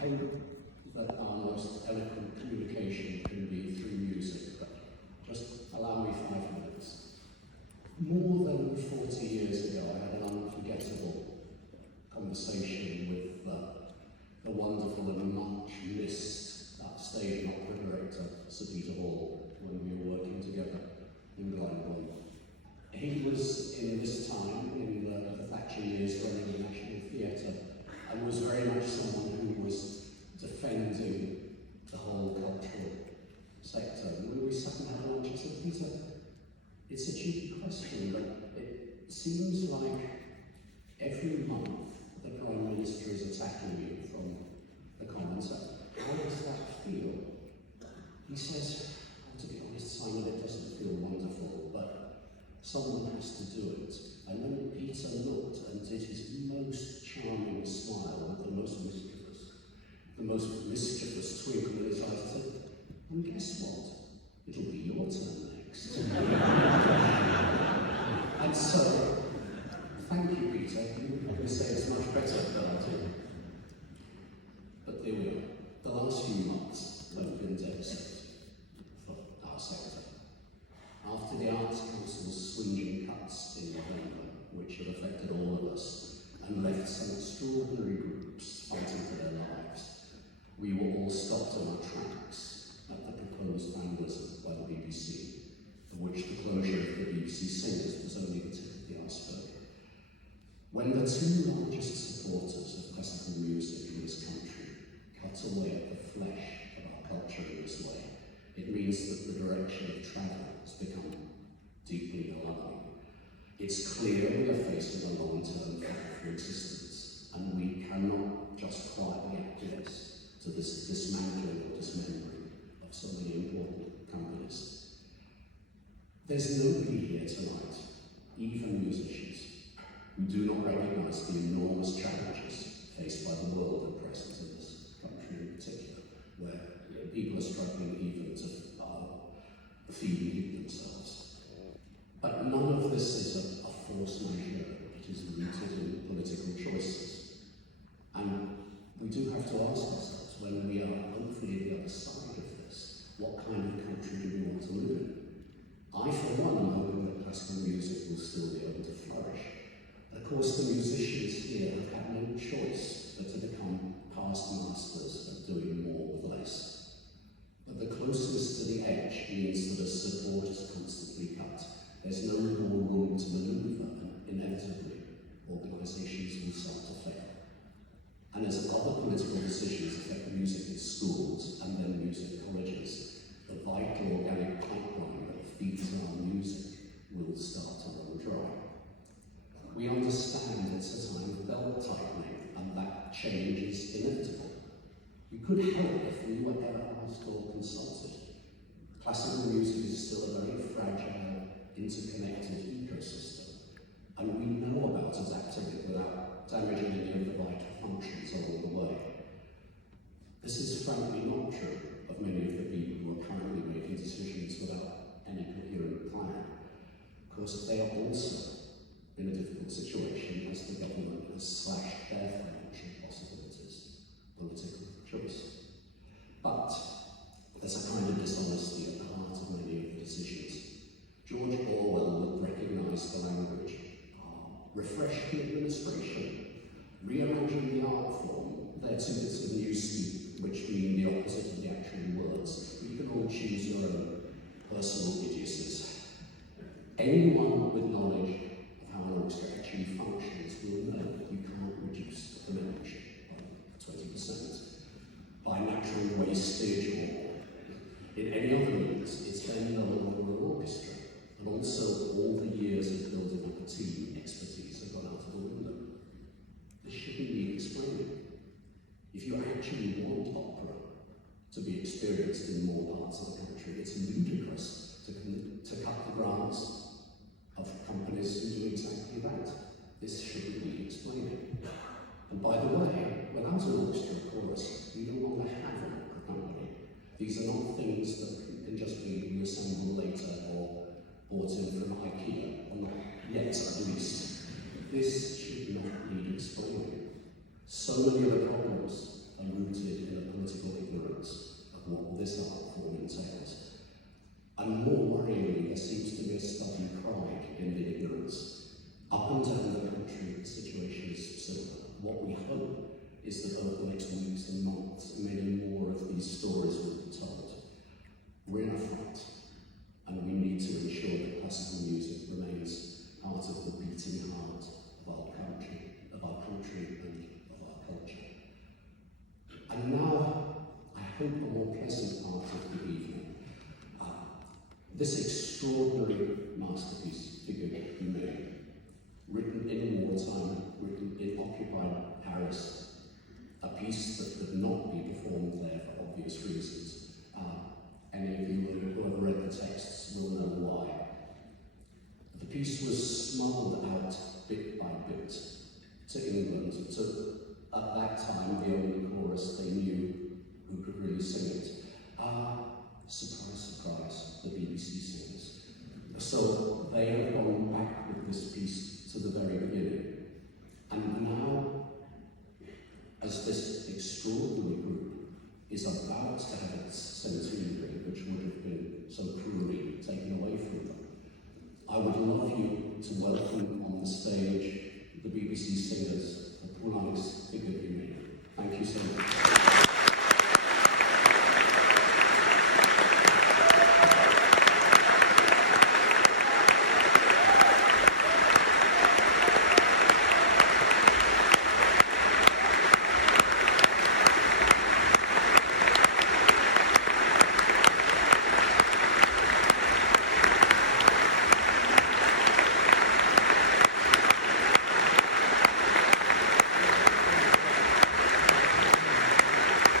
I hope that our most eloquent communication can be through music, but just allow me 5 minutes. More than 40 years ago, I had an unforgettable conversation with the wonderful and much missed stage and opera director, Sir Peter Hall, when we were working together in Glasgow. He was, in this time, in the Thatcher years, running the National Theatre, and was very much someone who was defending the whole cultural sector. And when we sat and had lunch, I said, Peter, it's a cheeky question, but it seems like every month the Prime Minister is attacking you from the Commons. How does that feel? He says, to be honest, Simon, it doesn't feel wonderful, but someone has to do it. And then Peter looked and did his most charming smile with the most mischievous twinkle in his eyes and said, and guess what? It'll be your turn next. And so, thank you, Peter. You probably say it's much better than I do. But there we are. The last few months have been devastating for our sector. After the Arts Council's swinging cuts in November, which have affected all of us and left some extraordinary groups fighting for their lives, we were all stopped on our tracks at the proposed vandalism by the BBC, for which the closure of the BBC singers was only the tip of the iceberg. When the two largest supporters of classical music in this country cut away at the flesh of our culture in this way, it means that the direction of travel has become deeply alarming. It's clear we are facing a long-term threat for existence, and we cannot just quietly acquiesce to this dismantling or dismembering of so many important companies. There's nobody here tonight, even musicians, who do not recognise the enormous challenges faced by the world at present in this country in particular, where people are struggling even to feed and keep themselves. But none of this is a force majeure. It is rooted in political choices. And we do have to ask ourselves, when we are hopefully the other side of this, what kind of country do we want to live in? I, for one, am hoping that classical music will still be able to flourish. Of course, the musicians here have had no choice but to become past masters of doing more with less. But the closeness to the edge means that as support is constantly cut, there's no more room to manoeuvre, and inevitably, organisations will start to fail. And as other political decisions affect music in schools and then music colleges, the vital organic pipeline that feeds our music will start to run dry. We understand it's a time of belt tightening, and that change is inevitable. We could help if we were ever asked or consulted. Classical music is still a very fragile, interconnected ecosystem, and we know about adapting it without damaging any of the vital functions along the way. This is frankly not true of many of the people who are currently making decisions without any coherent plan. Of course, they are also in a difficult situation as the government has slashed their financial possibilities, political choice. But there's a kind of dishonesty at the heart of many of the decisions. George Orwell would recognise the language, refresh the administration, reimagine the art form. They're two bits of newspeak which mean the opposite of the actual words. You can all choose your own personal idiocies. Anyone with knowledge of how an orchestra actually functions will know that you can't reduce the membership by 20% by natural wastage or in any other means. It's then no longer an orchestra. And also, all the years of building up a team expertise have gone out of the window. This shouldn't need explaining. If you actually want opera to be experienced in more parts of the country, it's ludicrous to cut the grants of companies who do exactly that. This shouldn't need explaining. And by the way, without an orchestra chorus, we no longer have an opera company. These are not things that can just be reassembled later or bought in from IKEA, or not yet at least. This should not need explaining. So many of the problems are rooted hope, a more pleasant part of the evening. This extraordinary masterpiece figure he made, written in wartime, written in occupied Paris, a piece that could not be performed there for obvious reasons. Any of you who have read the texts will know why. The piece was smuggled out bit by bit to England, to, at that time, the only chorus they knew